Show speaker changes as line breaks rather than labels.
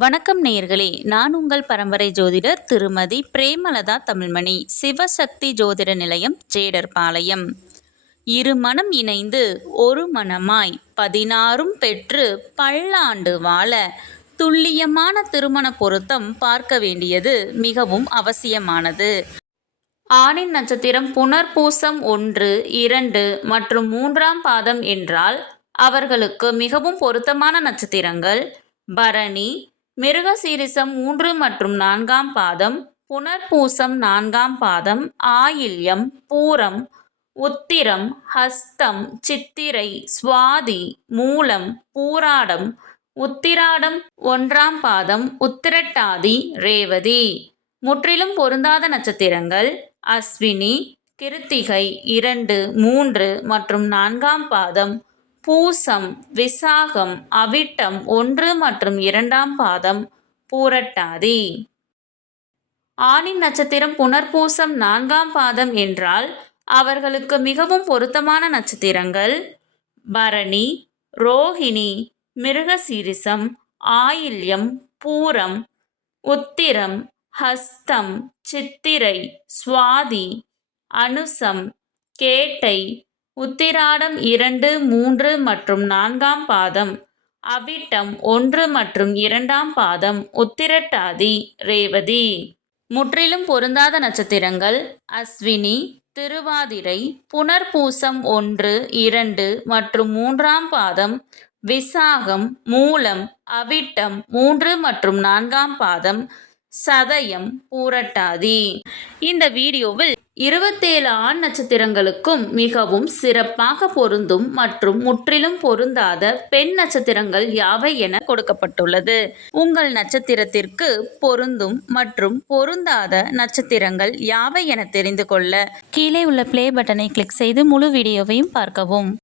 வணக்கம் நேயர்களே நான் உங்கள் பரம்பரை ஜோதிடர் திருமதி பிரேமலதா தமிழ்மணி சிவசக்தி ஜோதிட நிலையம் ஜேடர்பாளையம். இரு மனம் இணைந்து ஒரு மனமாய் பதினாறும் பெற்று பல்லாண்டு வாழ துல்லியமான திருமண பொருத்தம் பார்க்க வேண்டியது மிகவும் அவசியமானது. ஆணின் நட்சத்திரம் புனர்பூசம் ஒன்று இரண்டு மற்றும் மூன்றாம் பாதம் என்றால் அவர்களுக்கு மிகவும் பொருத்தமான நட்சத்திரங்கள். பரணி மிருகசீரிசம் மூன்று மற்றும் நான்காம் பாதம் புனர்பூசம் நான்காம் பாதம் ஆயில்யம் பூரம் உத்திரம் ஹஸ்தம் சித்திரை சுவாதி மூலம் பூராடம் உத்திராடம் ஒன்றாம் பாதம் உத்திரட்டாதி ரேவதி. முற்றிலும் பொருந்தாத நட்சத்திரங்கள் அஸ்வினி கிருத்திகை இரண்டு மூன்று மற்றும் நான்காம் பாதம் பூசம் விசாகம் அவிட்டம் ஒன்று மற்றும் இரண்டாம் பாதம் பூரட்டாதி. ஆணி நட்சத்திரம் புனர்பூசம் நான்காம் பாதம் என்றால் அவர்களுக்கு மிகவும் பொருத்தமான நட்சத்திரங்கள். பரணி ரோஹிணி மிருகசீரிசம் ஆயில்யம் பூரம் உத்திரம் ஹஸ்தம் சித்திரை சுவாதி அனுசம் கேட்டை உத்திராடம் இரண்டு மூன்று மற்றும் நான்காம் பாதம். அவிட்டம் ஒன்று மற்றும் இரண்டாம் பாதம். உத்திரட்டாதி ரேவதி. முற்றிலும் பொருந்தாத நட்சத்திரங்கள். அஸ்வினி திருவாதிரை புனர்பூசம் ஒன்று இரண்டு மற்றும் மூன்றாம் பாதம். விசாகம் மூலம் அவிட்டம் மூன்று மற்றும் நான்காம் பாதம். சதயம் பூரட்டாதி. இந்த வீடியோவில் இருபத்தேழு ஆண் நட்சத்திரங்களுக்கும் மிகவும் சிறப்பாக பொருந்தும் மற்றும் முற்றிலும் பொருந்தாத பெண் நட்சத்திரங்கள் யாவை என கொடுக்கப்பட்டுள்ளது. உங்கள் நட்சத்திரத்திற்கு பொருந்தும் மற்றும் பொருந்தாத நட்சத்திரங்கள் யாவை என தெரிந்து கொள்ள கீழே உள்ள பிளே பட்டனை கிளிக் செய்து முழு வீடியோவையும் பார்க்கவும்.